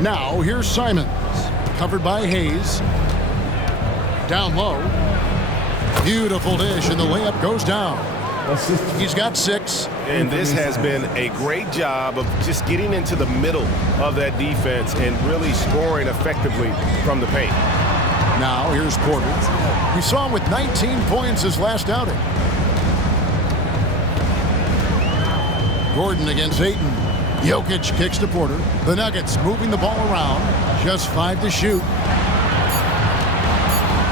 Now here's Simons. Covered by Hayes. Down low. Beautiful dish, and the layup goes down. He's got 6. And this has been a great job of just getting into the middle of that defense and really scoring effectively from the paint. Now here's Porter. We saw him with 19 points his last outing. Gordon against Ayton. Jokic kicks to Porter. The Nuggets moving the ball around. Just 5 to shoot.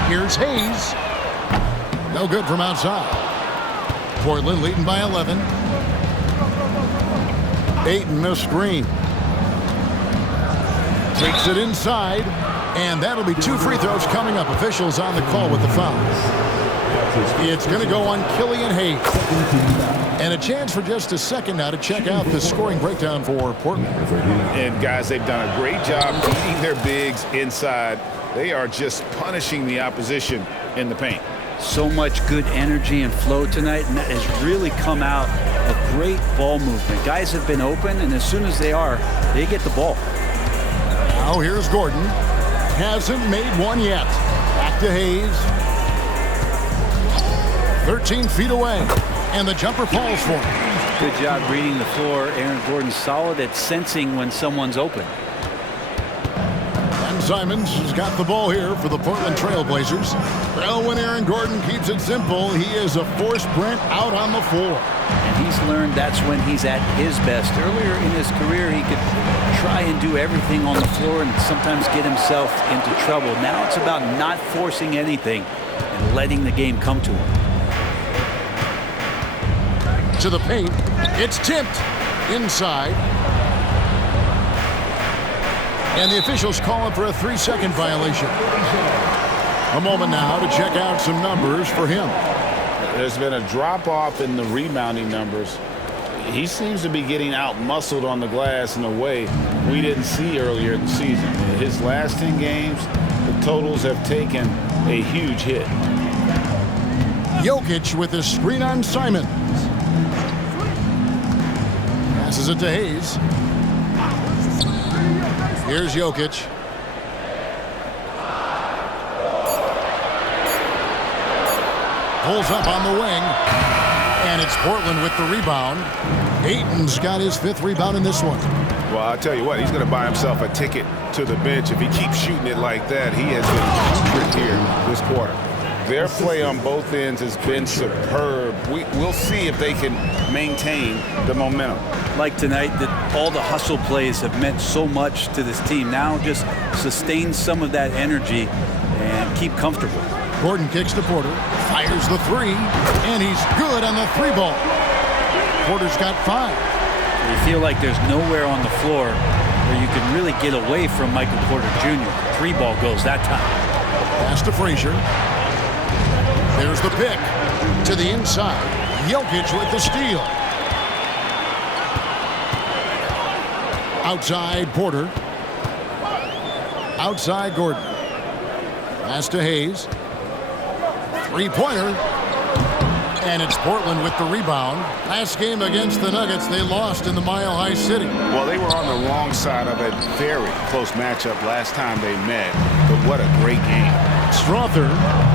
Here's Hayes. No good from outside. Portland leading by 11. Ayton a screen. Takes it inside. And that'll be 2 free throws coming up. Officials on the call with the foul. It's going to go on Killian Hayes. And a chance for just a second now to check out the scoring breakdown for Portland. And guys, they've done a great job keeping their bigs inside. They are just punishing the opposition in the paint. So much good energy and flow tonight, and that has really come out of great ball movement. Guys have been open, and as soon as they are, they get the ball. Now here's Gordon. Hasn't made one yet. Back to Hayes. 13 feet away, and the jumper falls for him. Good job reading the floor. Aaron Gordon solid at sensing when someone's open. And Simons has got the ball here for the Portland Trail Blazers. Well, when Aaron Gordon keeps it simple, he is a force sprint out on the floor. And he's learned that's when he's at his best. Earlier in his career, he could try and do everything on the floor and sometimes get himself into trouble. Now it's about not forcing anything and letting the game come to him. To the paint. It's tipped inside. And the officials calling for a 3-second violation. A moment now to check out some numbers for him. There's been a drop-off in the rebounding numbers. He seems to be getting out-muscled on the glass in a way we didn't see earlier in the season. His last 10 games, the totals have taken a huge hit. Jokic with a screen on Simons. Passes it to Hayes. Here's Jokic. Pulls up on the wing. And it's Portland with the rebound. Ayton's got his 5th rebound in this one. Well, I'll tell you what, he's going to buy himself a ticket to the bench. If he keeps shooting it like that, he has been putrid here this quarter. Their play on both ends has been superb. We'll see if they can maintain the momentum. Like tonight, that all the hustle plays have meant so much to this team. Now just sustain some of that energy and keep comfortable. Gordon kicks to Porter, fires the 3, and he's good on the 3 ball. Porter's got 5. You feel like there's nowhere on the floor where you can really get away from Michael Porter Jr. 3 ball goes that time. Pass to Frazier. There's the pick to the inside. Jokic with the steal. Outside Porter. Outside Gordon. Pass to Hayes. 3-pointer. And it's Portland with the rebound. Last game against the Nuggets, they lost in the Mile High City. Well, they were on the wrong side of a very close matchup last time they met. But what a great game. Strother,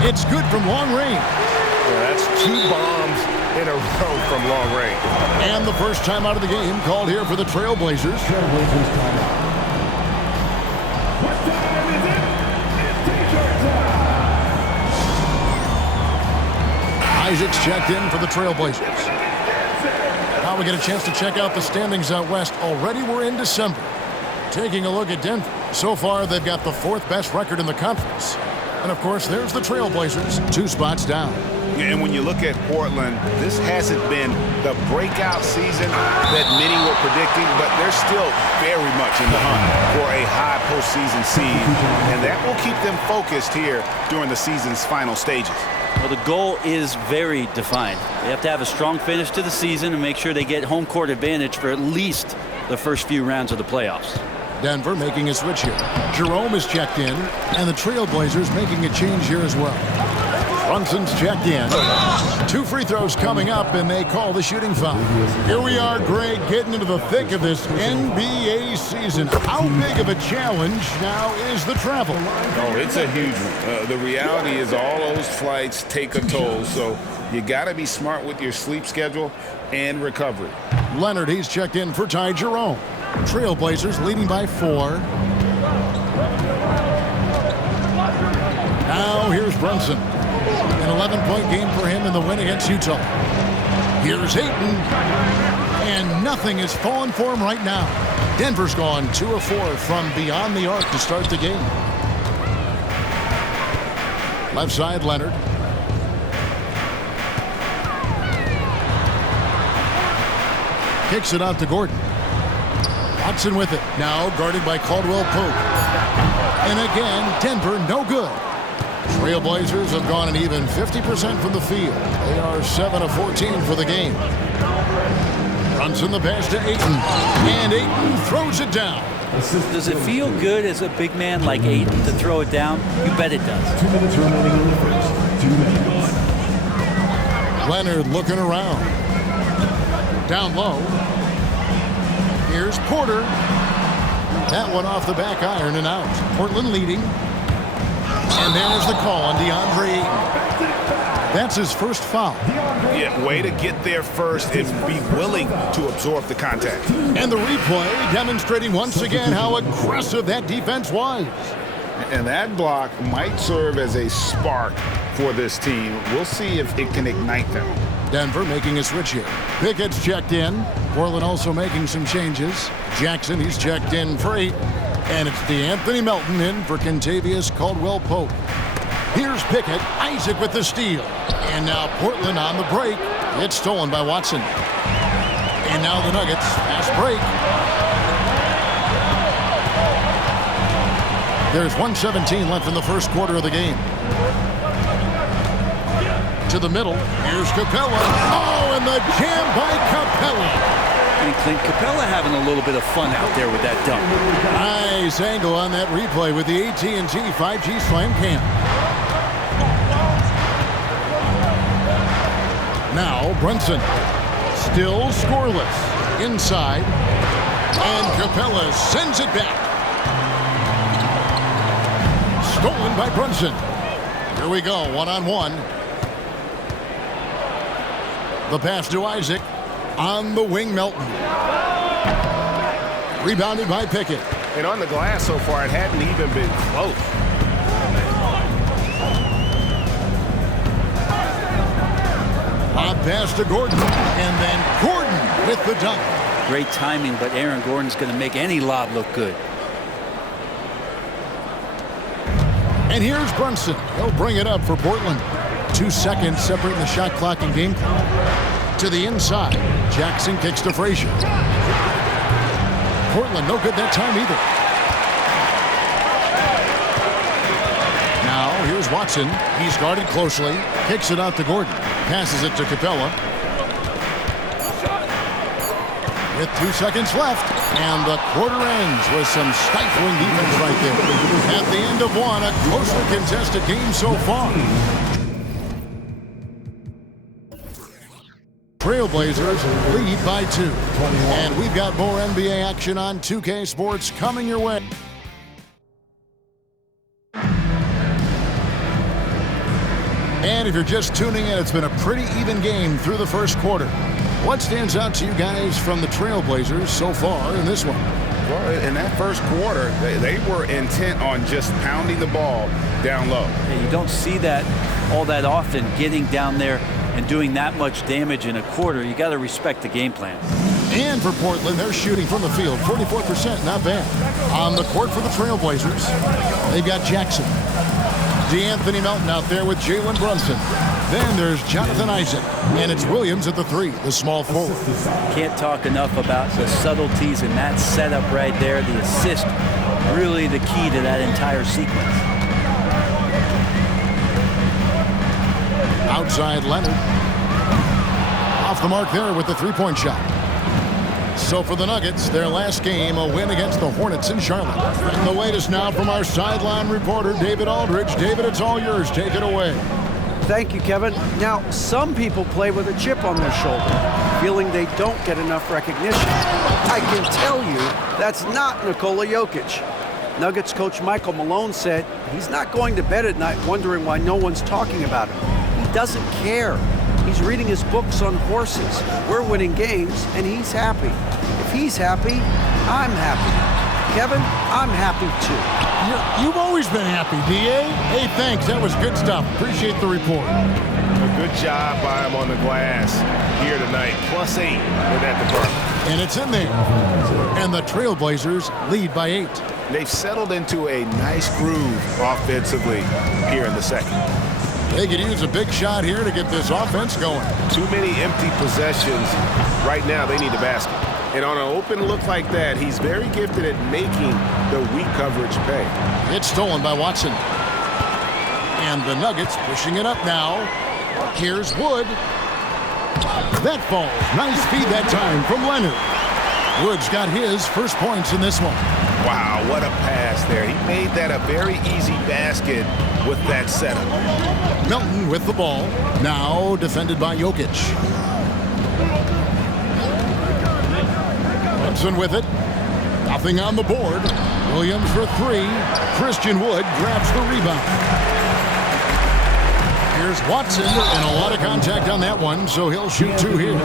it's good from long range. Yeah, that's 2 bombs in a row from long range. And the first time out of the game called here for the Trailblazers. Isaac's checked in for the Trailblazers. Now we get a chance to check out the standings out west. Already we're in December. Taking a look at Denver. So far, they've got the 4th best record in the conference. And, of course, there's the Trailblazers, 2 spots down. And when you look at Portland, this hasn't been the breakout season that many were predicting, but they're still very much in the hunt for a high postseason seed. And that will keep them focused here during the season's final stages. Well, the goal is very defined. They have to have a strong finish to the season and make sure they get home court advantage for at least the first few rounds of the playoffs. Denver making a switch here. Jerome is checked in, and the Trailblazers making a change here as well. Brunson's checked in. 2 free throws coming up, and they call the shooting foul. Here we are, Greg, getting into the thick of this NBA season. How big of a challenge now is the travel? Oh, it's a huge one. The reality is all those flights take a toll, so you got to be smart with your sleep schedule and recovery. Leonard, he's checked in for Ty Jerome. Trailblazers leading by 4. Now here's Brunson. An 11-point game for him in the win against Utah. Here's Ayton. And nothing is falling for him right now. Denver's gone 2 of 4 from beyond the arc to start the game. Left side, Leonard. Kicks it out to Gordon. Watson with it. Now guarded by Caldwell Pope. And again, Denver no good. Trailblazers have gone an even 50% from the field. They are 7 of 14 for the game. Brunson the pass to Ayton. And Ayton throws it down. Does it feel good as a big man like Ayton to throw it down? You bet it does. 2 minutes remaining in the first. 2 minutes. Leonard looking around. Down low. Here's Porter. That one off the back iron and out. Portland leading. And there's the call on DeAndre Ayton. That's his first foul. Yeah, way to get there first and be willing to absorb the contact. And the replay demonstrating once again how aggressive that defense was. And that block might serve as a spark for this team. We'll see if it can ignite them. Denver making a switch here. Pickett's checked in. Portland also making some changes. Jackson, he's checked in for 8. And it's DeAnthony Melton in for Kentavious Caldwell-Pope. Here's Pickett. Isaac with the steal. And now Portland on the break. It's stolen by Watson. And now the Nuggets. Fast break. There's 1:17 left in the first quarter of the game. To the middle. Here's Capella. Oh, and the jam by Capella. And Clint Capella having a little bit of fun out there with that dunk. Nice angle on that replay with the AT&T 5G Slam Cam. Now Brunson. Still scoreless. Inside. And Capella sends it back. Stolen by Brunson. Here we go, one-on-one. The pass to Isaac. On the wing, Melton. Rebounded by Pickett. And on the glass so far, it hadn't even been close. Lob pass to Gordon. And then Gordon with the dunk. Great timing, but Aaron Gordon's going to make any lob look good. And here's Brunson. He'll bring it up for Portland. 2 seconds separating the shot clock and game clock. To the inside. Jackson kicks to Frazier. Portland no good that time either. Now here's Watson. He's guarded closely. Kicks it out to Gordon. Passes it to Capella. With 2 seconds left. And the quarter ends with some stifling defense right there. At the end of one, a closely contested game so far. Trailblazers lead by 2. And we've got more NBA action on 2K Sports coming your way. And if you're just tuning in, it's been a pretty even game through the first quarter. What stands out to you guys from the Trailblazers so far in this one? Well, in that first quarter, they were intent on just pounding the ball down low. Yeah, you don't see that all that often, getting down there and doing that much damage in a quarter. You got to respect the game plan. And for Portland, they're shooting from the field, 44%, not bad. On the court for the Trailblazers, they've got Jackson. DeAnthony Melton out there with Jalen Brunson. Then there's Jonathan Isaac, and it's Williams at the 3, the small forward. Can't talk enough about the subtleties in that setup right there. The assist, really the key to that entire sequence. Outside Leonard. Off the mark there with the three-point shot. So for the Nuggets, their last game, a win against the Hornets in Charlotte. And the latest now from our sideline reporter, David Aldridge. David, it's all yours. Take it away. Thank you, Kevin. Now, some people play with a chip on their shoulder, feeling they don't get enough recognition. I can tell you that's not Nikola Jokic. Nuggets coach Michael Malone said he's not going to bed at night wondering why no one's talking about him. He doesn't care. He's reading his books on horses. We're winning games, and he's happy. If he's happy, I'm happy. Kevin, I'm happy too. You've always been happy, D.A. Hey, thanks. That was good stuff. Appreciate the report. A good job by him on the glass here tonight. +8 with that department. And it's in there. And the Trailblazers lead by 8. They've settled into a nice groove offensively here in the second. They could use a big shot here to get this offense going. Too many empty possessions. Right now, they need a basket. And on an open look like that, he's very gifted at making the weak coverage pay. It's stolen by Watson. And the Nuggets pushing it up now. Here's Wood. That falls. Nice feed that time from Leonard. Wood's got his first points in this one. Wow, what a pass there. He made that a very easy basket with that setup. Melton with the ball. Now defended by Jokic. Brunson with it. Nothing on the board. Williams for 3. Christian Wood grabs the rebound. Here's Watson, and a lot of contact on that one, so he'll shoot 2 here.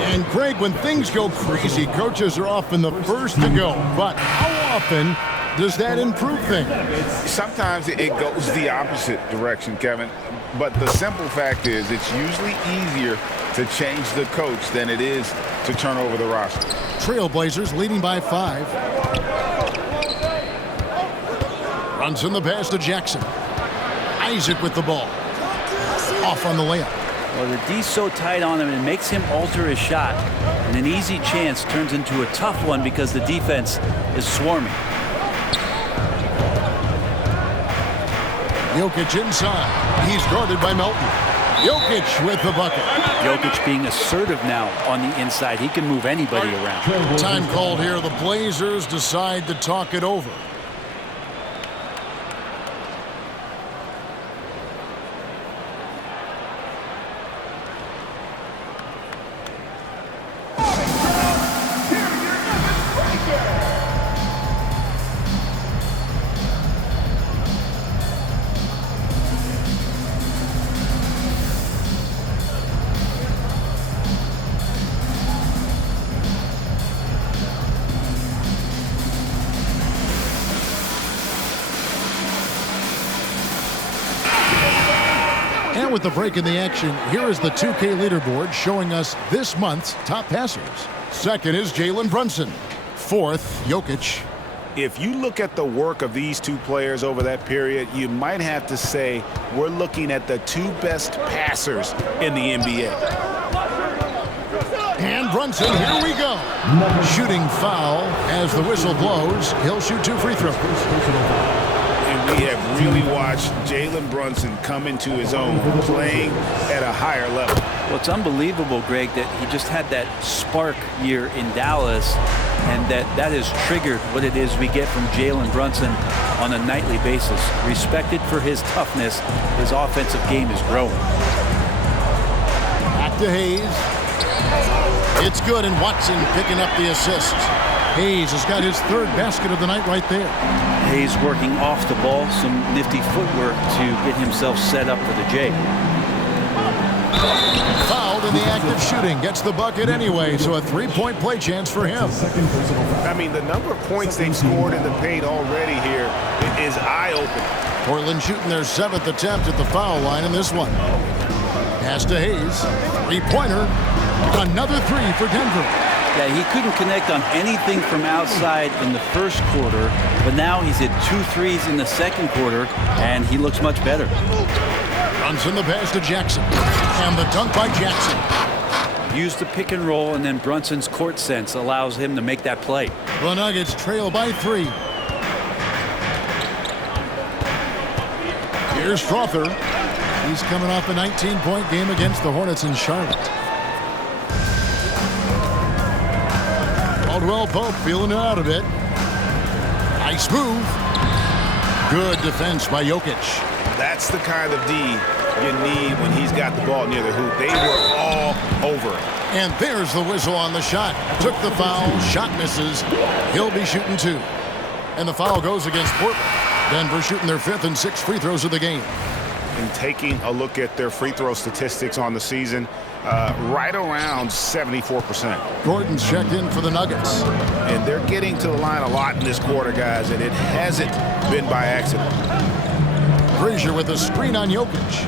And Craig, when things go crazy, coaches are often the first to go. But how often does that improve things? Sometimes it goes the opposite direction, Kevin. But the simple fact is it's usually easier to change the coach than it is to turn over the roster. Trailblazers leading by 5. Brunson the pass to Jackson. Isaac with the ball. Off on the layup. Well, the D's so tight on him, it makes him alter his shot. And an easy chance turns into a tough one because the defense is swarming. Jokic inside. He's guarded by Melton. Jokic with the bucket. Jokic being assertive now on the inside. He can move anybody around. Time called here. The Blazers decide to talk it over. And with the break in the action, here is the 2K leaderboard showing us this month's top passers. Second is Jalen Brunson. Fourth, Jokic. If you look at the work of these two players over that period, you might have to say we're looking at the 2 best passers in the NBA. And Brunson, here we go. Shooting foul as the whistle blows. He'll shoot 2 free throws. And we have really watched Jalen Brunson come into his own, playing at a higher level. Well, it's unbelievable, Greg, that he just had that spark year in Dallas, and that has triggered what it is we get from Jalen Brunson on a nightly basis. Respected for his toughness, his offensive game is growing. Back to Hayes. It's good, and Watson picking up the assist. Hayes has got his 3rd basket of the night right there. Hayes working off the ball, some nifty footwork to get himself set up for the J. Fouled in the act of shooting. Gets the bucket anyway, so a 3-point play chance for him. I mean, the number of points they've scored in the paint already here is eye-opening. Portland shooting their 7th attempt at the foul line in this one. Pass to Hayes. 3-pointer. Another 3 for Denver. Yeah, he couldn't connect on anything from outside in the first quarter, but now he's hit 2 threes in the second quarter, and he looks much better. Brunson the pass to Jackson. And the dunk by Jackson. Use the pick and roll, and then Brunson's court sense allows him to make that play. The Nuggets trail by 3. Here's Strawther. He's coming off a 19-point game against the Hornets in Charlotte. Caldwell Pope feeling it out a bit. Nice move. Good defense by Jokic. That's the kind of D you need when he's got the ball near the hoop. They were all over it. And there's the whistle on the shot. Took the foul, shot misses. He'll be shooting 2. And the foul goes against Portland. Denver shooting their 5th and 6th free throws of the game. And taking a look at their free throw statistics on the season, right around 74%. Gordon's checked in for the Nuggets. And they're getting to the line a lot in this quarter, guys, and it hasn't been by accident. Frazier with a screen on Jokic.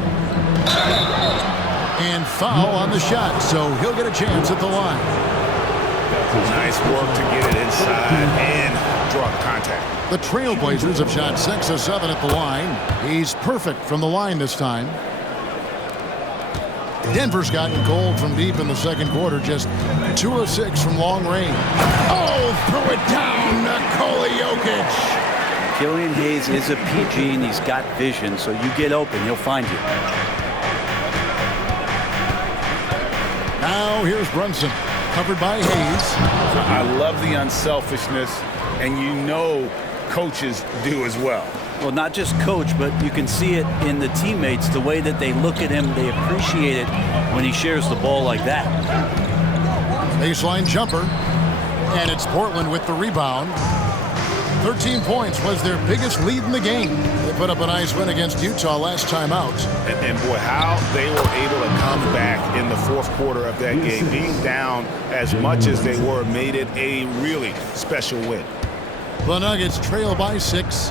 And foul on the shot, so he'll get a chance at the line. Nice work to get it inside and draw the contact. The Trailblazers have shot 6 of 7 at the line. He's perfect from the line this time. Denver's gotten cold from deep in the second quarter, just 2 of 6 from long range. Oh, threw it down, Nikola Jokic. Killian Hayes is a PG, and he's got vision, so you get open, he'll find you. Now here's Brunson, covered by Hayes. I love the unselfishness, and you know coaches do as well. Well, not just coach, but you can see it in the teammates, the way that they look at him. They appreciate it when he shares the ball like that. Baseline jumper, and it's Portland with the rebound. 13 points was their biggest lead in the game. They put up a nice win against Utah last time out. And boy, how they were able to come back in the fourth quarter of that game. Being down as much as they were made it a really special win. The Nuggets trail by 6.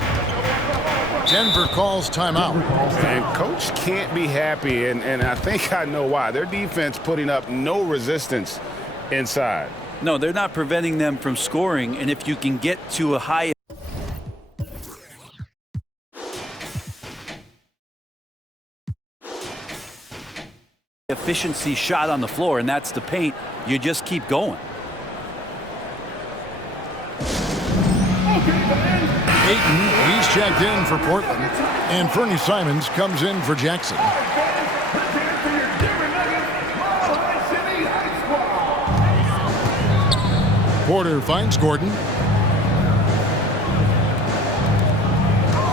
Denver calls timeout. And coach can't be happy, and I think I know why. Their defense putting up no resistance inside. No, they're not preventing them from scoring, and if you can get to a high efficiency shot on the floor, and that's the paint, you just keep going. Ayton, he's checked in for Portland. And Fernie Simons comes in for Jackson. Porter finds Gordon.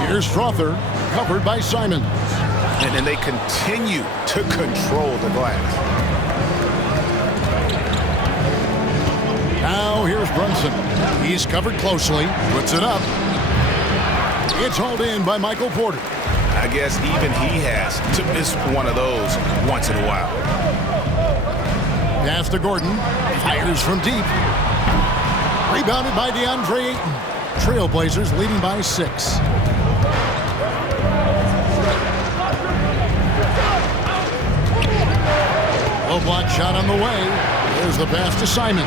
Here's Strother, covered by Simons. And they continue to control the glass. Now here's Brunson. He's covered closely, puts it up. It's hauled in by Michael Porter. I guess even he has to miss one of those once in a while. Pass to Gordon. Fires from deep. Rebounded by DeAndre Ayton. Trailblazers leading by 6. Low block shot on the way. There's the pass to Simons.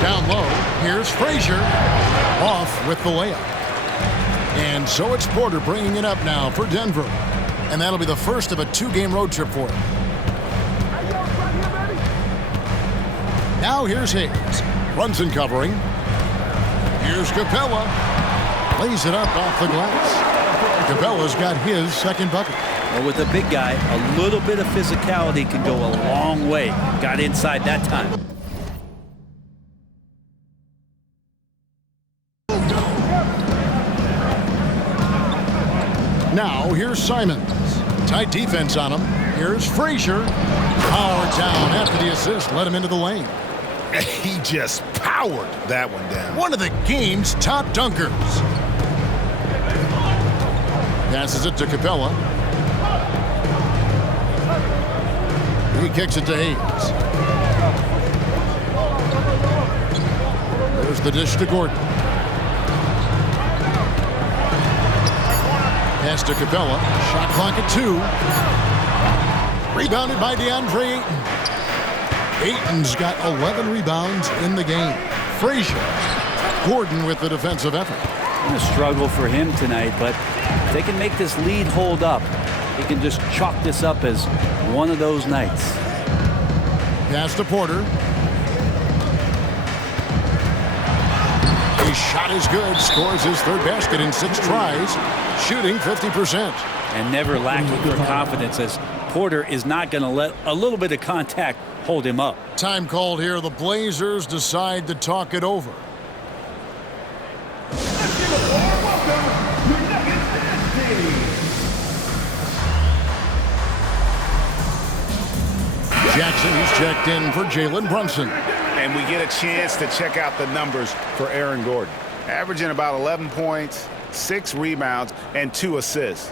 Down low, here's Frazier. Off with the layup. And so it's Porter bringing it up now for Denver. And that'll be the first of a 2-game road trip for him. Now here's Hayes. Brunson covering. Here's Capella. Lays it up off the glass. Capella's got his second bucket. Well, with a big guy, a little bit of physicality can go a long way. Got inside that time. Now here's Simons. Tight defense on him. Here's Frazier. Powered down after the assist. Let him into the lane. He just powered that one down. One of the game's top dunkers. Passes it to Capella. He kicks it to Hayes. There's the dish to Gordon. Pass to Capella. Shot clock at 2. Rebounded by DeAndre Ayton. Ayton's got 11 rebounds in the game. Frazier. Gordon with the defensive effort. A struggle for him tonight, but if they can make this lead hold up, he can just chalk this up as one of those nights. Pass to Porter. His shot is good. Scores his third basket in 6 tries. Shooting 50%. And never lacking for confidence, as Porter is not going to let a little bit of contact hold him up. Time called here. The Blazers decide to talk it over. Jackson, he's checked in for Jalen Brunson. And we get a chance to check out the numbers for Aaron Gordon. Averaging about 11 points, 6 rebounds, and 2 assists.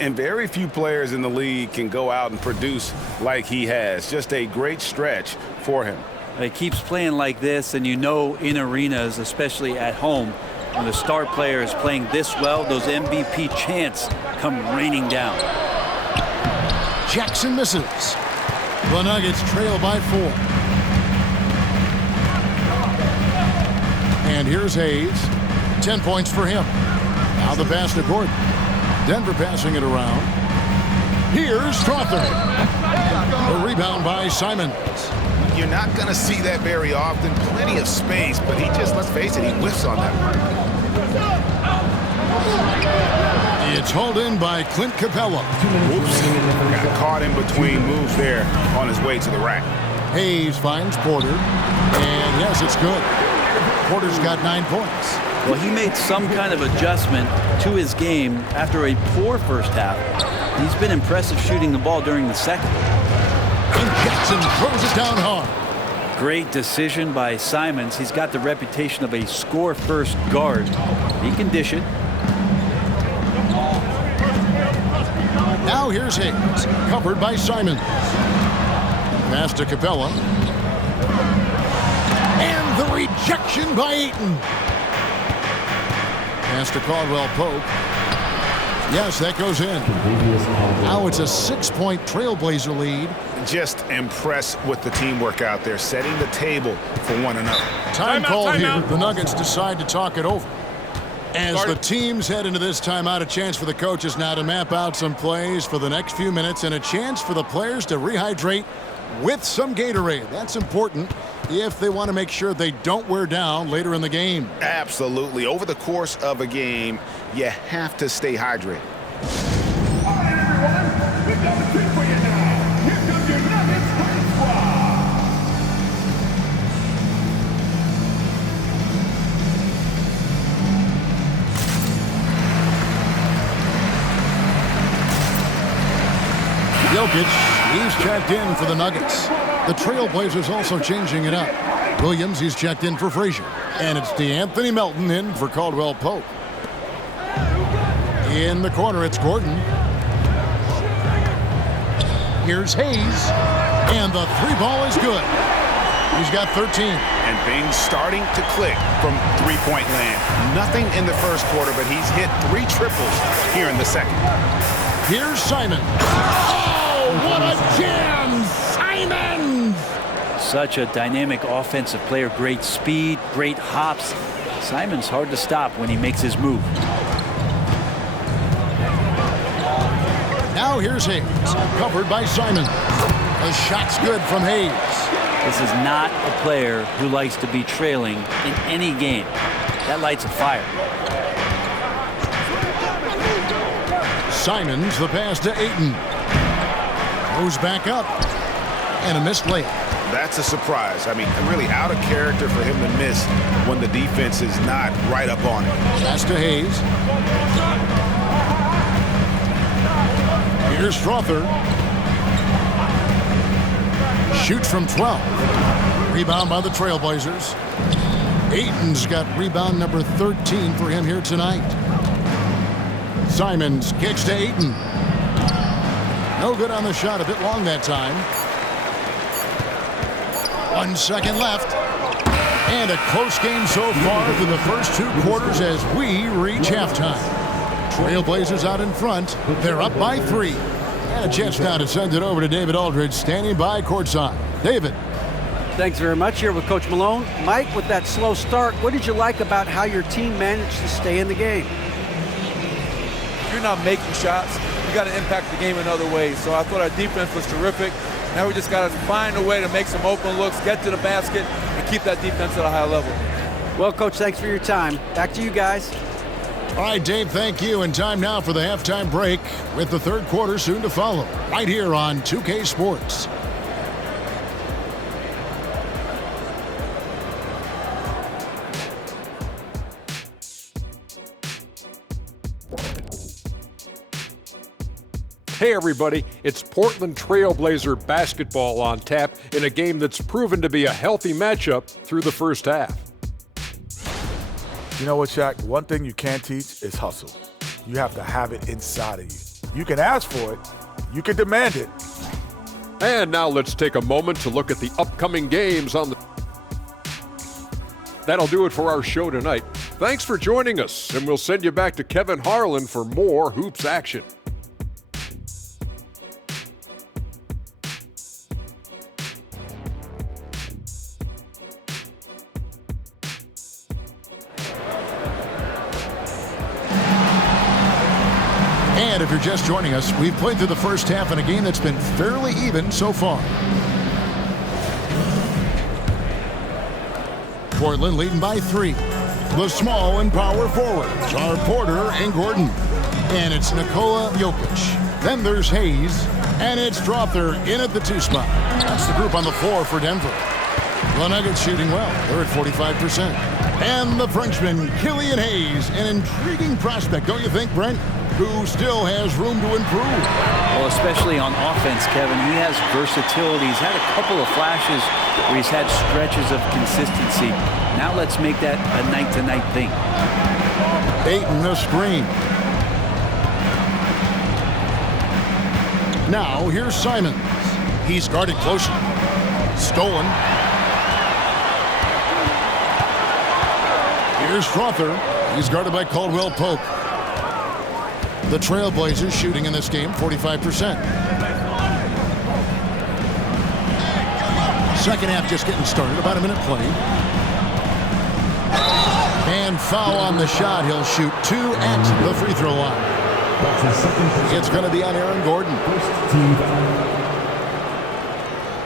And very few players in the league can go out and produce like he has. Just a great stretch for him. He keeps playing like this, and you know in arenas, especially at home, when the star player is playing this well, those MVP chants come raining down. Jackson misses. The Nuggets trail by 4. And here's Hayes. 10 points for him. Now the pass to Gordon. Denver passing it around. Here's Strawther. A rebound by Simons. You're not going to see that very often. Plenty of space, but he just, let's face it, he whiffs on that one. It's hauled in by Clint Capella. Oops. Got caught in between moves there on his way to the rack. Hayes finds Porter. And yes, it's good. Porter's got 9 points. Well, he made some kind of adjustment to his game after a poor first half. He's been impressive shooting the ball during the second. And Jackson throws it down hard. Great decision by Simons. He's got the reputation of a score-first guard. He can dish it. Now here's Hayes, covered by Simons. Pass to Capella. And the rejection by Ayton. Pass to Caldwell Pope. Yes, that goes in. Now it's a 6-point Trailblazer lead. Just impressed with the teamwork out there, setting the table for one another. Time called here. The Nuggets decide to talk it over. As the teams head into this timeout, a chance for the coaches now to map out some plays for the next few minutes and a chance for the players to rehydrate with some Gatorade. That's important if they want to make sure they don't wear down later in the game. Absolutely. Over the course of a game, you have to stay hydrated. All right, everyone, we've got a treat for you now. Here comes your Nuggets Practice Squad. Jokic, he's checked in for the Nuggets. The Trailblazers also changing it up. Williams, he's checked in for Frazier. And it's DeAnthony Melton in for Caldwell Pope. In the corner, it's Gordon. Here's Hayes. And the 3-ball is good. He's got 13. And things starting to click from three-point land. Nothing in the first quarter, but he's hit 3 triples here in the second. Here's Simon. Oh, what a jam! Simon! Such a dynamic offensive player. Great speed, great hops. Simon's hard to stop when he makes his move. Now here's Hayes, covered by Simon. The shot's good from Hayes. This is not a player who likes to be trailing in any game. That lights a fire. Simons, the pass to Ayton. Goes back up. And a missed layup. That's a surprise. I mean, really out of character for him to miss when the defense is not right up on him. Pass to Hayes. Here's Strawther. Shoots from 12. Rebound by the Trailblazers. Ayton's got rebound number 13 for him here tonight. Simons kicks to Ayton. No good on the shot, a bit long that time. 1 second left. And a close game so far through the first 2 quarters as we reach halftime. Trailblazers out in front. They're up by 3. And a chance now to send it over to David Aldridge, standing by courtside. David. Thanks very much. Here with Coach Malone. Mike, with that slow start, what did you like about how your team managed to stay in the game? If you're not making shots, you got to impact the game in other ways. So I thought our defense was terrific. Now we just got to find a way to make some open looks, get to the basket, and keep that defense at a high level. Well, Coach, thanks for your time. Back to you guys. All right, Dave, thank you. And time now for the halftime break with the third quarter soon to follow right here on 2K Sports. Hey everybody, it's Portland Trailblazer basketball on tap in a game that's proven to be a healthy matchup through the first half. You know what, Shaq? One thing you can't teach is hustle. You have to have it inside of you. You can ask for it, you can demand it. And now let's take a moment to look at the upcoming games on the... That'll do it for our show tonight. Thanks for joining us, and we'll send you back to Kevin Harlan for more hoops action. And if you're just joining us, we've played through the first half in a game that's been fairly even so far. Portland leading by 3. The small and power forwards are Porter and Gordon. And it's Nikola Jokic. Then there's Hayes. And it's Strawther in at the 2 spot. That's the group on the floor for Denver. The Nuggets shooting well. They're at 45%. And the Frenchman, Killian Hayes, an intriguing prospect, don't you think, Brent? Who still has room to improve. Well, especially on offense, Kevin. He has versatility. He's had a couple of flashes where he's had stretches of consistency. Now let's make that a night-to-night thing. Ayton the screen. Now here's Simons. He's guarded closely. Stolen. Here's Strawther. He's guarded by Caldwell Pope. The Trailblazers shooting in this game 45%. Second half just getting started. About a minute played. And foul on the shot. He'll shoot 2 at the free throw line. It's going to be on Aaron Gordon.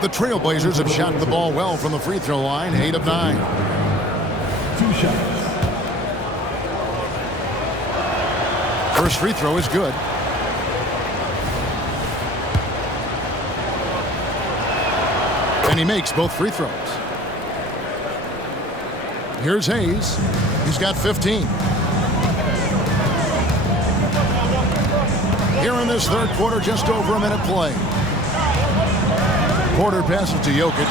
The Trailblazers have shot the ball well from the free throw line. 8 of 9. 2 shots. First free throw is good. And he makes both free throws. Here's Hayes. He's got 15. Here in this third quarter, just over a minute play. Porter passes to Jokic.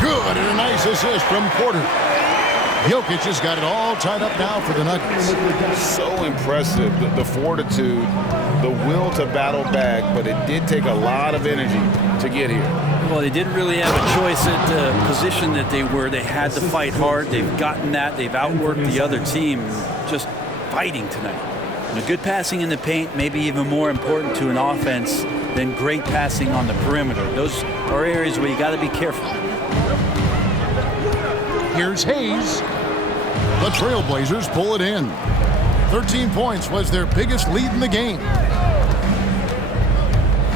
Good, and a nice assist from Porter. Jokic has got it all tied up now for the Nuggets. So impressive, the fortitude, the will to battle back, but it did take a lot of energy to get here. Well, they didn't really have a choice at the position that they were. They had to fight hard. They've gotten that. They've outworked the other team. Just fighting tonight. And a good passing in the paint may be even more important to an offense than great passing on the perimeter. Those are areas where you got to be careful. Here's Hayes. The Trailblazers pull it in. 13 points was their biggest lead in the game.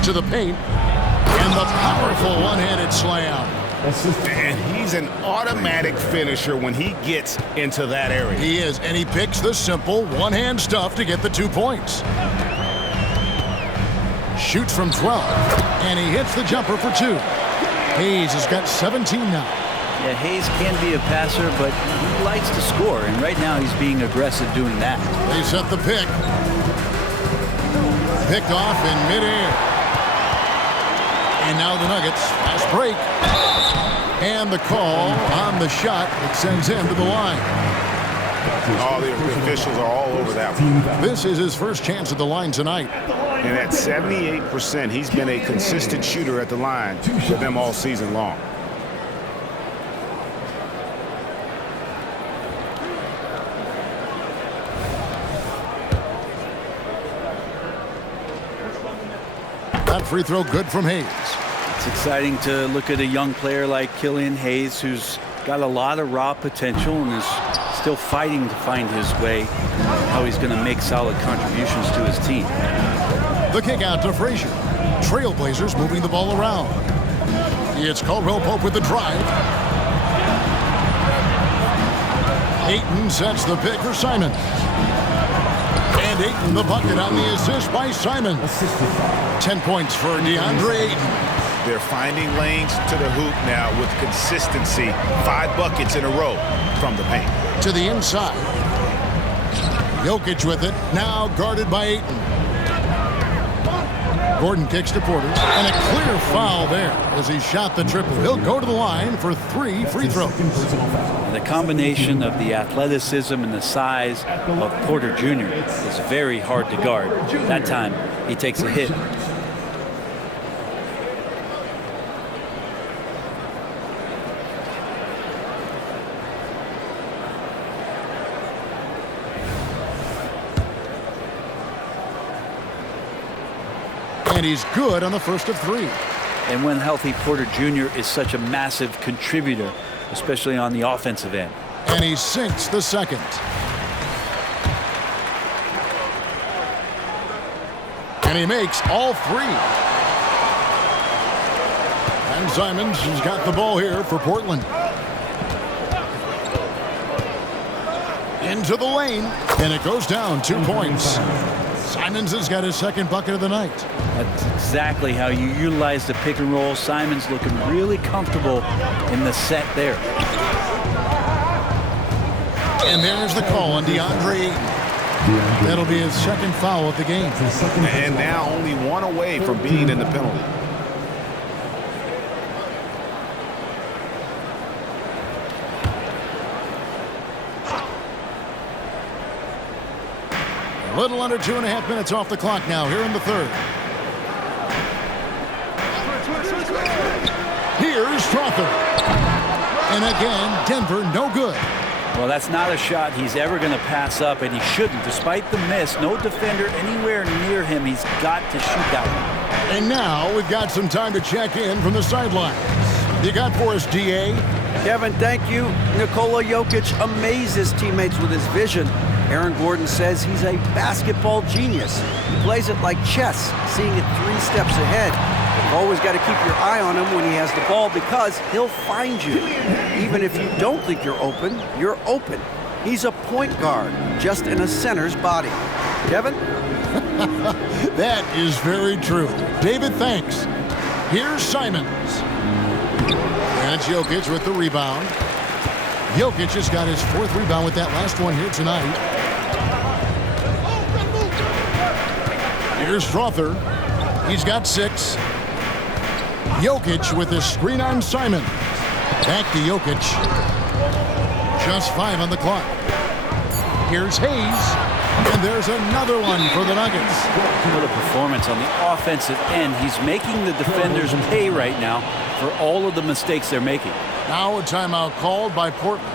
To the paint. And the powerful one-handed slam. And he's an automatic finisher when he gets into that area. He is, and he picks the simple one-hand stuff to get the 2 points. Shoots from 12, and he hits the jumper for 2. Hayes has got 17 now. Yeah, Hayes can be a passer, but he likes to score, and right now he's being aggressive doing that. They set the pick. Picked off in midair. And now the Nuggets, fast break. And the call on the shot that sends him to the line. All the officials are all over that one. This is his first chance at the line tonight. And at 78%, he's been a consistent shooter at the line for them all season long. That free throw good from Hayes. It's exciting to look at a young player like Killian Hayes, who's got a lot of raw potential and is still fighting to find his way, how he's going to make solid contributions to his team. The kick out to Frazier. Trailblazers moving the ball around. It's Caldwell Pope with the drive. Ayton sets the pick for Simon. And Ayton the bucket on the assist by Simon. 10 points for DeAndre Ayton. They're finding lanes to the hoop now with consistency. 5 buckets in a row from the paint. To the inside. Jokic with it, now guarded by Ayton. Gordon kicks to Porter, and a clear foul there as he shot the triple. He'll go to the line for 3 free throws. The combination of the athleticism and the size of Porter Jr. is very hard to guard. That time, he takes a hit. And he's good on the first of 3. And when healthy, Porter Jr. is such a massive contributor, especially on the offensive end. And he sinks the second. And he makes all 3. And Simons has got the ball here for Portland. Into the lane, and it goes down 2 points. Simons has got his second bucket of the night. That's exactly how you utilize the pick and roll. Simons looking really comfortable in the set there. And there's the call on DeAndre Ayton. That'll be his second foul of the game. And now only 1 away from being in the penalty. A little under 2.5 minutes off the clock now here in the third. Here's Strawther. And again, Denver no good. Well, that's not a shot he's ever going to pass up, and he shouldn't. Despite the miss, no defender anywhere near him. He's got to shoot that one. And now we've got some time to check in from the sidelines. You got for us, D.A.? Kevin, thank you. Nikola Jokic amazes teammates with his vision. Aaron Gordon says he's a basketball genius. He plays it like chess, seeing it 3 steps ahead. You've always got to keep your eye on him when he has the ball because he'll find you. Even if you don't think you're open, you're open. He's a point guard, just in a center's body. Kevin? That is very true. David, thanks. Here's Simons. And it's Jokic with the rebound. Jokic just got his 4th rebound with that last one here tonight. Here's Strawther. He's got 6. Jokic with his screen on Simon. Back to Jokic. Just 5 on the clock. Here's Hayes. And there's another one for the Nuggets. What a performance on the offensive end. He's making the defenders pay right now for all of the mistakes they're making. Now a timeout called by Portland.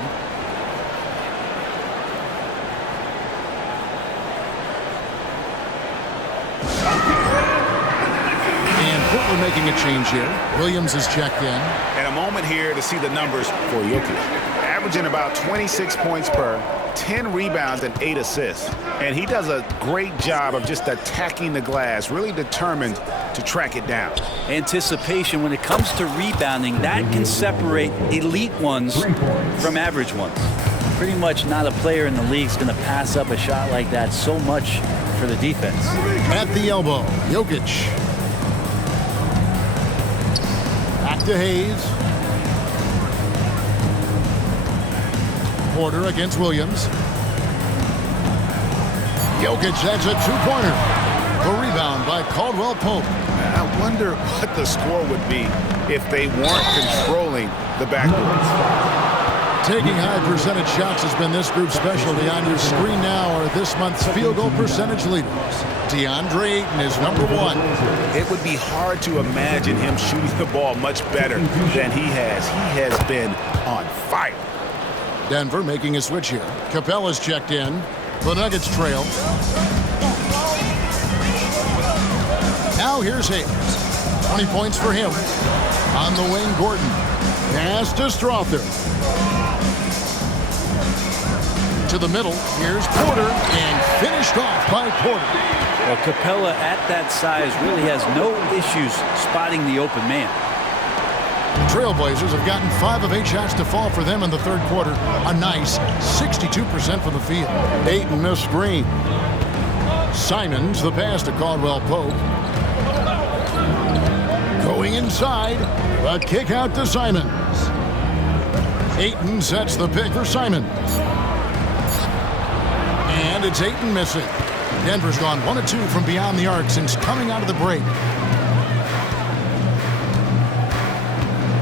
And Portland making a change here. Williams is checked in. And a moment here to see the numbers for Jokic. Averaging about 26 points per, 10 rebounds and 8 assists. And he does a great job of just attacking the glass, really determined to track it down. Anticipation when it comes to rebounding, that can separate elite ones from average ones. Pretty much not a player in the league is going to pass up a shot like that. So much for the defense. At the elbow, Jokic. Back to Hayes. Porter against Williams. Jokic, that's a 2-pointer. The rebound by Caldwell Pope. I wonder what the score would be if they weren't controlling the backboard. Taking high percentage shots has been this group's specialty. On your screen now are this month's field goal percentage leaders. DeAndre Ayton is number 1. It would be hard to imagine him shooting the ball much better than he has. He has been on fire. Denver making a switch here. Capella's checked in. The Nuggets trail. Now here's Hayes. 20 points for him. On the wing, Gordon. Pass to Strawther. To the middle. Here's Porter. And finished off by Porter. Well, Capella at that size really has no issues spotting the open man. The Trailblazers have gotten 5 of 8 shots to fall for them in the third quarter. A nice 62% from the field. Ayton a screen. Simons the pass to Caldwell Pope. Going inside. A kick out to Simons. Ayton sets the pick for Simons. And it's Ayton missing. Denver's gone 1 of 2 from beyond the arc since coming out of the break.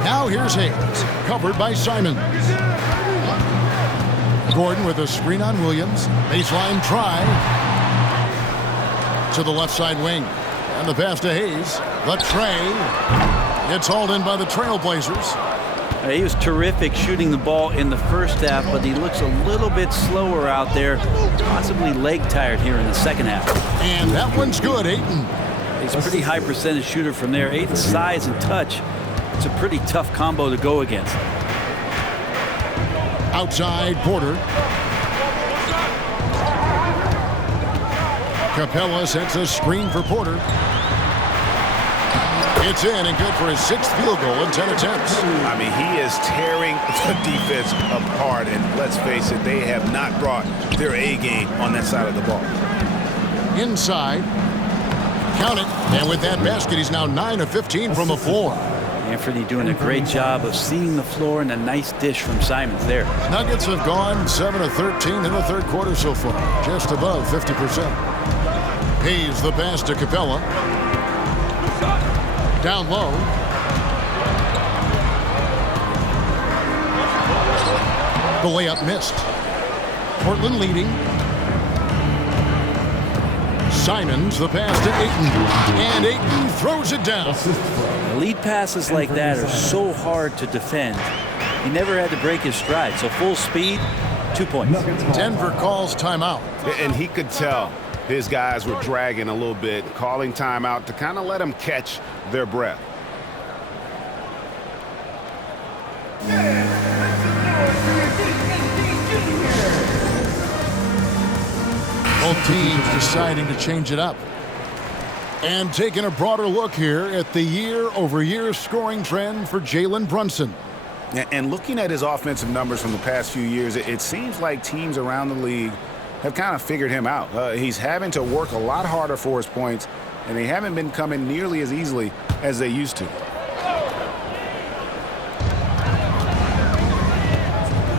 Now here's Hayes, covered by Simons. Gordon with a screen on Williams. Baseline try to the left side wing. And the pass to Hayes. The tray. It's hauled in by the Trailblazers. He was terrific shooting the ball in the first half, but he looks a little bit slower out there, possibly leg tired here in the second half. And that one's good, Ayton. He's a pretty high percentage shooter from there. Ayton's size and touch, it's a pretty tough combo to go against. Outside, Porter. Capella sets a screen for Porter. It's in and good for his 6th field goal in 10 attempts. I mean, he is tearing the defense apart, and let's face it, they have not brought their A game on that side of the ball. Inside. Count it. And with that basket, he's now 9 of 15 from the floor. Anthony doing a great job of seeing the floor, and a nice dish from Simons there. Nuggets have gone 7 of 13 in the third quarter so far, just above 50%. Hayes the pass to Capella. Down low. The layup missed. Portland leading. Simons the pass to Ayton. And Ayton throws it down. Lead passes like that are so hard to defend. He never had to break his stride. So full speed, 2 points. Denver calls timeout. And he could tell his guys were dragging a little bit, calling timeout to kind of let them catch their breath. Both teams deciding to change it up. And taking a broader look here at the year-over-year scoring trend for Jalen Brunson. And looking at his offensive numbers from the past few years, it seems like teams around the league have kind of figured him out. He's having to work a lot harder for his points, and they haven't been coming nearly as easily as they used to.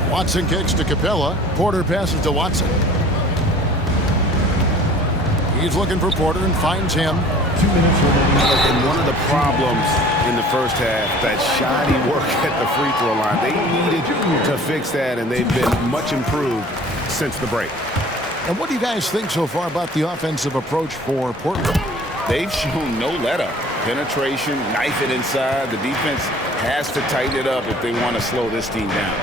Watson kicks to Capella. Porter passes to Watson. He's looking for Porter and finds him. 2 minutes remaining. And one of the problems in the first half, that shoddy work at the free throw line. They needed to fix that, and they've been much improved since the break. And what do you guys think so far about the offensive approach for Portland? They've shown no let-up. Penetration, knife it inside. The defense has to tighten it up if they want to slow this team down.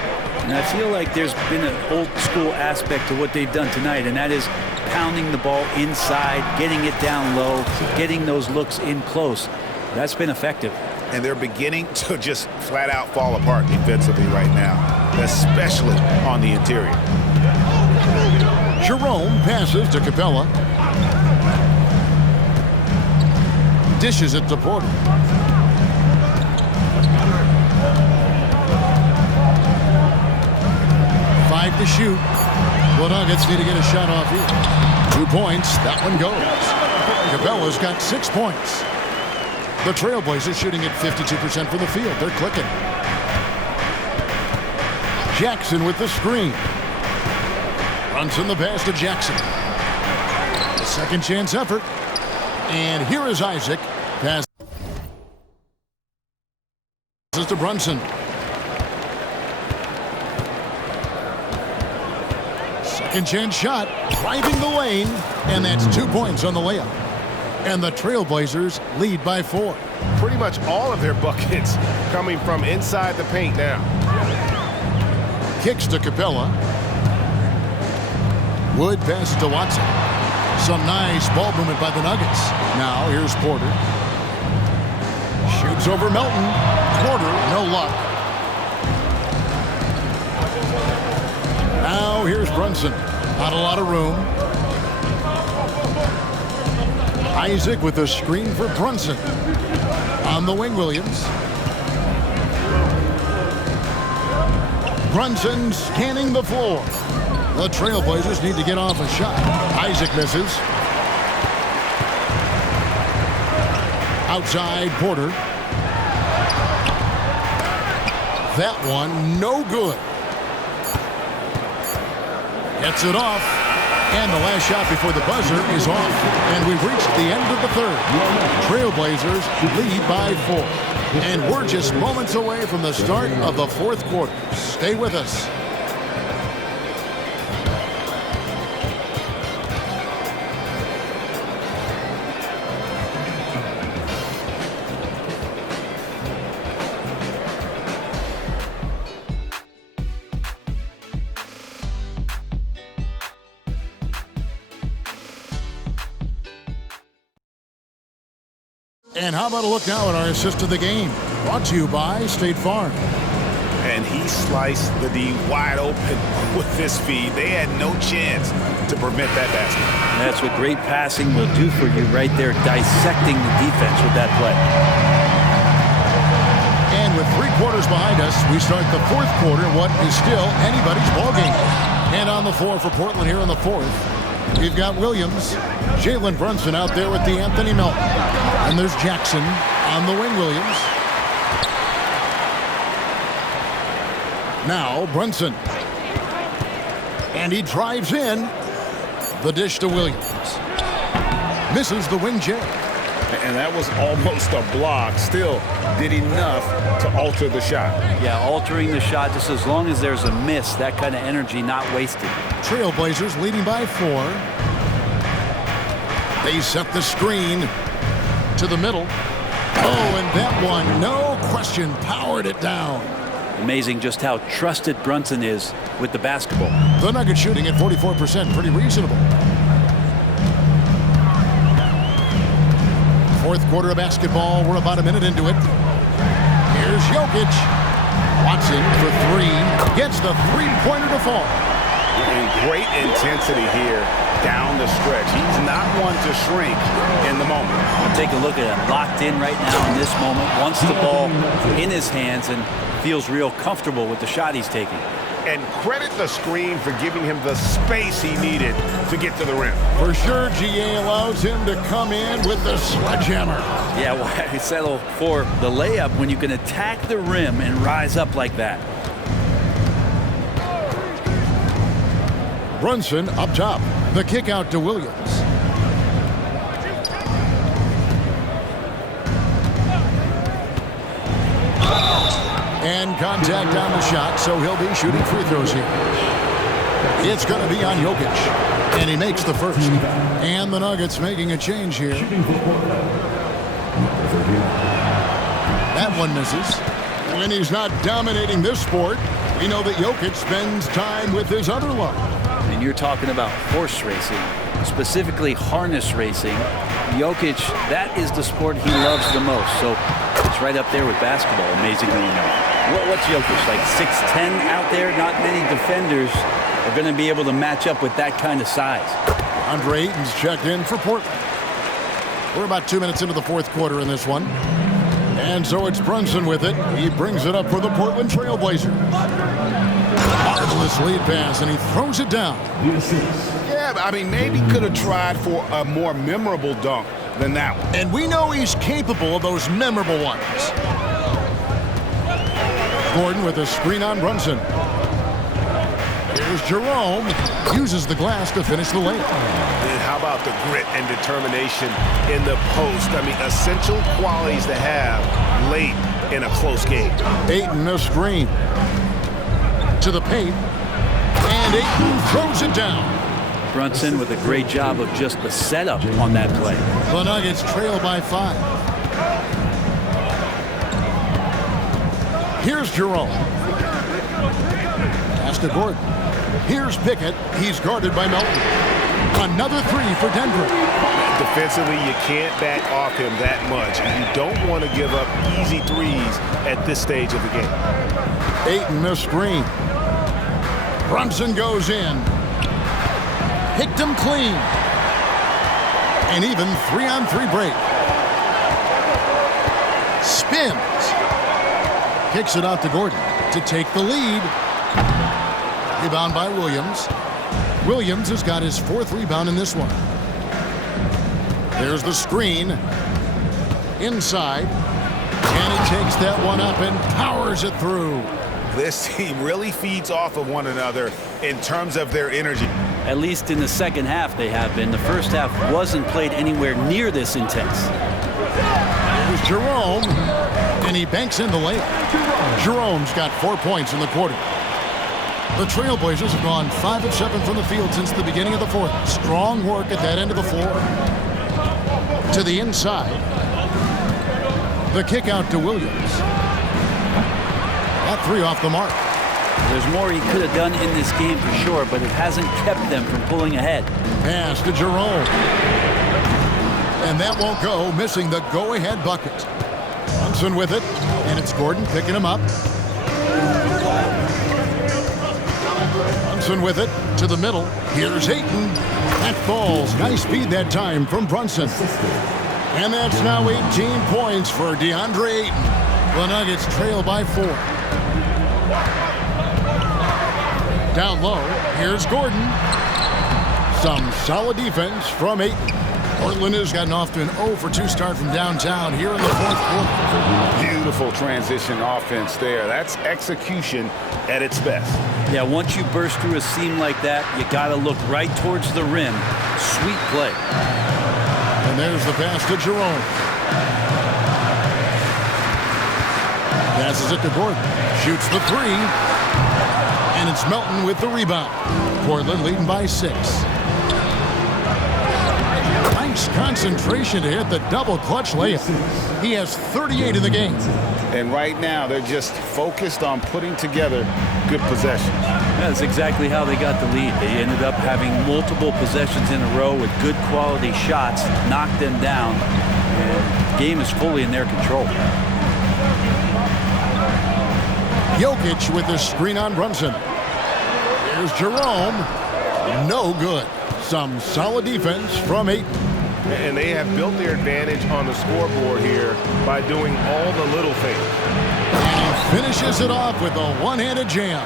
And I feel like there's been an old school aspect to what they've done tonight, and that is pounding the ball inside, getting it down low, getting those looks in close. That's been effective. And they're beginning to just flat out fall apart defensively right now, especially on the interior. Jerome passes to Capella. Dishes it to Porter. Five to shoot. The Nuggets need to get a shot off here. 2 points. That one goes. Capella's got 6 points. The Trailblazers shooting at 52% from the field. They're clicking. Jackson with the screen. Brunson the pass to Jackson. A second chance effort. And here is Isaac. Pass to Brunson. Second chance shot. Driving the lane. And that's 2 points on the layup. And the Trailblazers lead by 4. Pretty much all of their buckets coming from inside the paint now. Kicks to Capella. Wood passes to Watson. Some nice ball movement by the Nuggets. Now here's Porter. Shoots over Melton. Porter, no luck. Now here's Brunson. Not a lot of room. Isaac with a screen for Brunson. On the wing, Williams. Brunson scanning the floor. The Trailblazers need to get off a shot. Isaac misses. Outside, Porter. That one, no good. Gets it off. And the last shot before the buzzer is off. And we've reached the end of the third. Trailblazers lead by 4. And we're just moments away from the start of the fourth quarter. Stay with us. And how about a look now at our assist of the game? Brought to you by State Farm. And he sliced the D wide open with this feed. They had no chance to prevent that basket. That's what great passing will do for you right there, dissecting the defense with that play. And with 3 quarters behind us, we start the fourth quarter in what is still anybody's ballgame. And on the floor for Portland here in the fourth, we've got Williams, Jalen Brunson out there with the Anthony Melton. And there's Jackson on the wing, Williams. Now Brunson. And he drives in. The dish to Williams. Misses the wing J. And that was almost a block. Still did enough to alter the shot. Yeah, altering the shot just as long as there's a miss. That kind of energy not wasted. Trailblazers leading by 4. They set the screen to the middle. Oh, and that one, no question, powered it down. Amazing just how trusted Brunson is with the basketball. The Nuggets shooting at 44%, pretty reasonable. Fourth quarter of basketball, we're about a minute into it. Here's Jokic. Watson for 3, gets the three-pointer to fall. And great intensity here down the stretch. He's not one to shrink in the moment. Take a look at him, locked in right now in this moment, wants the ball in his hands and feels real comfortable with the shot he's taking. And credit the screen for giving him the space he needed to get to the rim. For sure, GA allows him to come in with the sledgehammer. Yeah, why settle for the layup when you can attack the rim and rise up like that? Brunson up top. The kick out to Williams. And contact on the shot, so he'll be shooting free throws here. It's going to be on Jokic. And he makes the first. And the Nuggets making a change here. That one misses. When he's not dominating this sport, we know that Jokic spends time with his other love. And you're talking about horse racing, specifically harness racing. Jokic, that is the sport he loves the most. So it's right up there with basketball, amazingly enough. What's Jokic, like 6'10" out there? Not many defenders are going to be able to match up with that kind of size. Andre Ayton's checked in for Portland. We're about 2 minutes into the fourth quarter in this one. And so it's Brunson with it. He brings it up for the Portland Trailblazers. Marvelous lead pass, and he throws it down. Yeah, I mean, maybe could have tried for a more memorable dunk than that one. And we know he's capable of those memorable ones. Gordon with a screen on Brunson. Here's Jerome. Uses the glass to finish the layup. And how about the grit and determination in the post? I mean, essential qualities to have late in a close game. Ayton a screen. To the paint. And Ayton throws it down. Brunson with a great job of just the setup on that play. The Nuggets trail by 5. Here's Jerome. Pass to Gordon. Here's Pickett. He's guarded by Melton. Another 3 for Denver. Defensively, you can't back off him that much. And you don't want to give up easy threes at this stage of the game. Ayton a screen. Brunson goes in. Picked him clean. And even 3-on-3 break. Spins. Kicks it out to Gordon to take the lead. Rebound by Williams. Williams has got his 4th rebound in this one. There's the screen. Inside. And he takes that one up and powers it through. This team really feeds off of one another in terms of their energy. At least in the second half they have been. The first half wasn't played anywhere near this intense. Here's Jerome, and he banks in the lane. Jerome's got 4 points in the quarter. The Trailblazers have gone 5 of 7 from the field since the beginning of the fourth. Strong work at that end of the floor. To the inside. The kick out to Williams. That 3 off the mark. There's more he could have done in this game for sure, but it hasn't kept them from pulling ahead. Pass to Jerome. And that won't go, missing the go-ahead bucket. Brunson with it, and it's Gordon picking him up. Brunson with it to the middle. Here's Ayton. That falls. Nice speed that time from Brunson. And that's now 18 points for DeAndre Ayton. The Nuggets trail by 4. Down low, here's Gordon. Some solid defense from Ayton. Portland has gotten off to an 0-for-2 start from downtown here in the fourth quarter. Beautiful transition offense there. That's execution at its best. Yeah, once you burst through a seam like that, you got to look right towards the rim. Sweet play. And there's the pass to Jerome. Passes it to Gordon. Shoots the 3. And it's Melton with the rebound. Portland leading by 6. Nice concentration to hit the double clutch layup. He has 38 in the game. And right now, they're just focused on putting together good possessions. That's exactly how they got the lead. They ended up having multiple possessions in a row with good quality shots, knocked them down, and the game is fully in their control. Jokic with the screen on Brunson. Here's Jerome. No good. Some solid defense from Ayton. And they have built their advantage on the scoreboard here by doing all the little things. And he finishes it off with a one-handed jam.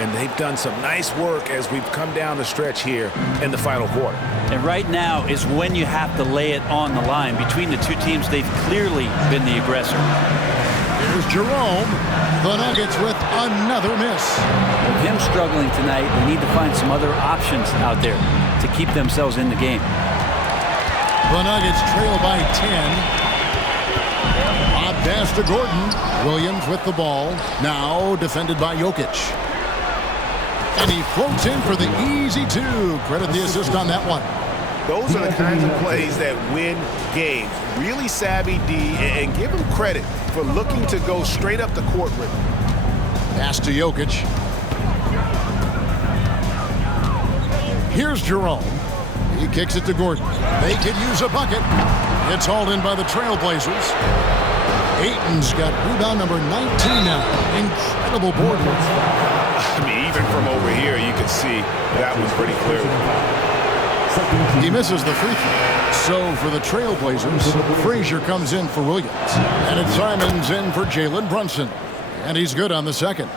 And they've done some nice work as we've come down the stretch here in the final quarter. And right now is when you have to lay it on the line. Between the two teams, they've clearly been the aggressor. Here's Jerome. The Nuggets with another miss. With him struggling tonight, they need to find some other options out there to keep themselves in the game. The Nuggets trail by 10. Odd pass to Gordon. Williams with the ball. Now defended by Jokic. And he floats in for the easy 2. Credit the assist on that one. Those are the kinds of plays that win games. Really savvy D, and give him credit for looking to go straight up the court with him. Pass to Jokic. Here's Jerome. He kicks it to Gordon. They could use a bucket. It's hauled in by the Trailblazers. Ayton's got rebound number 19 now. Incredible board work. I mean, even from over here, you can see that was pretty clear. He misses the free throw. So for the Trailblazers, Frazier comes in for Williams. And it's Simons in for Jalen Brunson. And he's good on the second.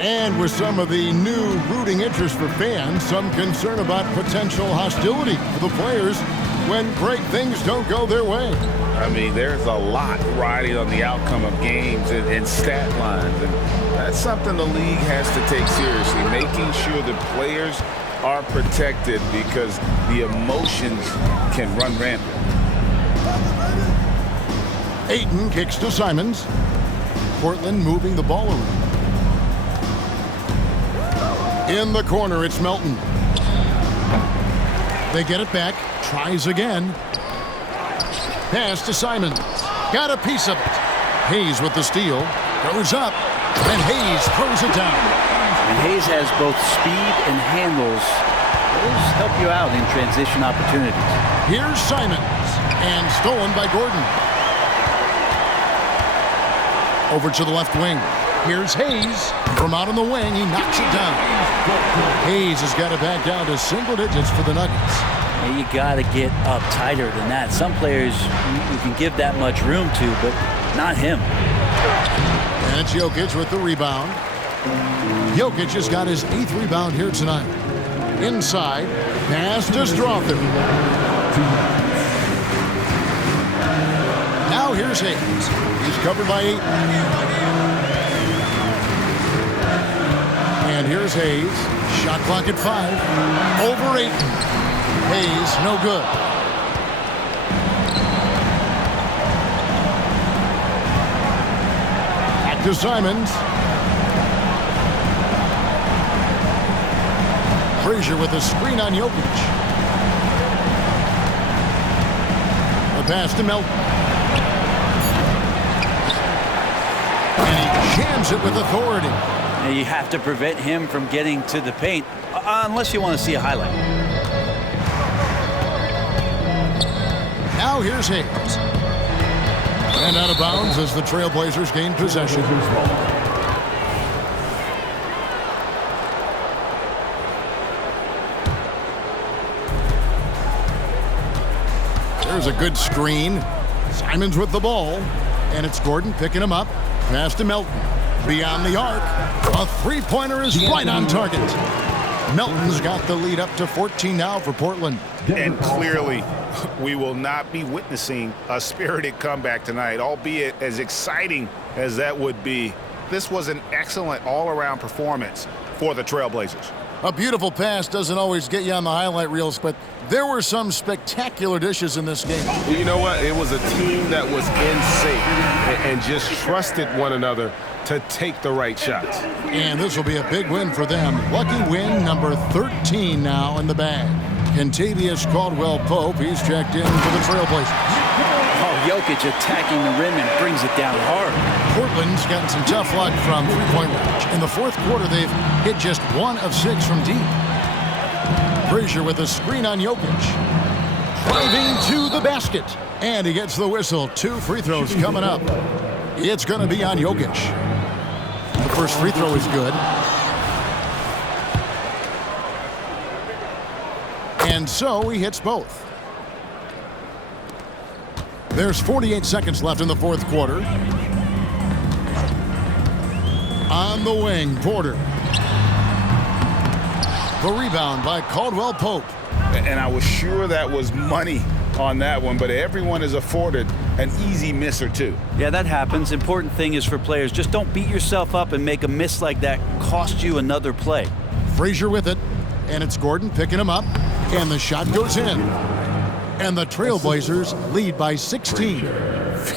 And with some of the new rooting interest for fans, some concern about potential hostility for the players when great things don't go their way. I mean, there's a lot riding on the outcome of games and stat lines. And that's something the league has to take seriously, making sure the players are protected because the emotions can run rampant. Ayton kicks to Simons. Portland moving the ball around. In the corner, it's Melton. They get it back. Tries again. Pass to Simons. Got a piece of it. Hayes with the steal. Goes up. And Hayes throws it down. And Hayes has both speed and handles. Those help you out in transition opportunities. Here's Simons. And stolen by Gordon. Over to the left wing. Here's Hayes. From out on the wing, he knocks it down. Hayes has got it back down to single digits for the Nuggets. And you got to get up tighter than that. Some players you can give that much room to, but not him. And it's Jokic with the rebound. Jokic has got his 8th rebound here tonight. Inside, pass to Strawther. Now here's Hayes. He's covered by 8. And here's Hayes. Shot clock at 5. Over 8. Hayes, no good. Back to Simons. Frazier with a screen on Jokic. The pass to Melton. And he jams it with authority. Now you have to prevent him from getting to the paint, unless you want to see a highlight. Now here's Hayes. And out of bounds as the Trailblazers gain possession. There's a good screen. Simons with the ball. And it's Gordon picking him up. Pass to Melton. Beyond the arc. A three-pointer is right on target. Melton's got the lead up to 14 now for Portland. And clearly, we will not be witnessing a spirited comeback tonight, albeit as exciting as that would be. This was an excellent all-around performance for the Trailblazers. A beautiful pass doesn't always get you on the highlight reels, but there were some spectacular dishes in this game. You know what? It was a team that was in sync and just trusted one another to take the right shots. And this will be a big win for them. Lucky win number 13 now in the bag. Kentavious Caldwell-Pope, he's checked in for the Trailblazers. Oh, Jokic attacking the rim and brings it down hard. Portland's gotten some tough luck from three-point range. In the fourth quarter, they've hit just 1 of 6 from deep. Frazier with a screen on Jokic. Driving to the basket. And he gets the whistle. 2 free throws coming up. It's going to be on Jokic. The first free throw is good. And so he hits both. There's 48 seconds left in the fourth quarter. On the wing, Porter. The rebound by Caldwell-Pope. And I was sure that was money on that one, but everyone is afforded an easy miss or two. Yeah, that happens. Important thing is for players, just don't beat yourself up and make a miss like that cost you another play. Frazier with it, and it's Gordon picking him up, and the shot goes in. And the Trailblazers lead by 16.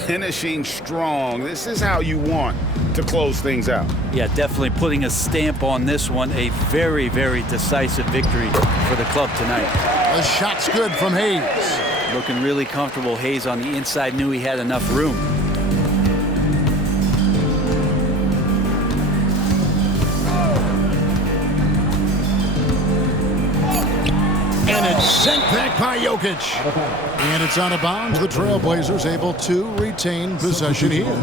Finishing strong. This is how you want to close things out. Yeah, definitely putting a stamp on this one. A very, very decisive victory for the club tonight. The shot's good from Hayes. Looking really comfortable. Hayes on the inside knew he had enough room. And it's sent back by Jokic. And it's out of bounds. The Trailblazers able to retain possession here.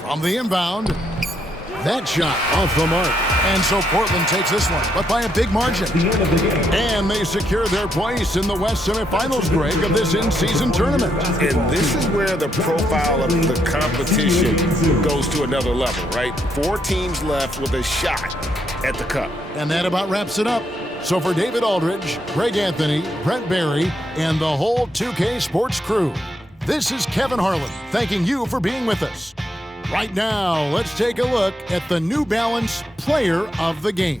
From the inbound, that shot off the mark. And so Portland takes this one, but by a big margin. And they secure their place in the West semifinals, Greg, of this in-season tournament. And this is where the profile of the competition goes to another level, right? 4 teams left with a shot at the cup. And that about wraps it up. So for David Aldridge, Greg Anthony, Brent Barry, and the whole 2K Sports crew, this is Kevin Harlan thanking you for being with us. Right now, let's take a look at the New Balance Player of the Game.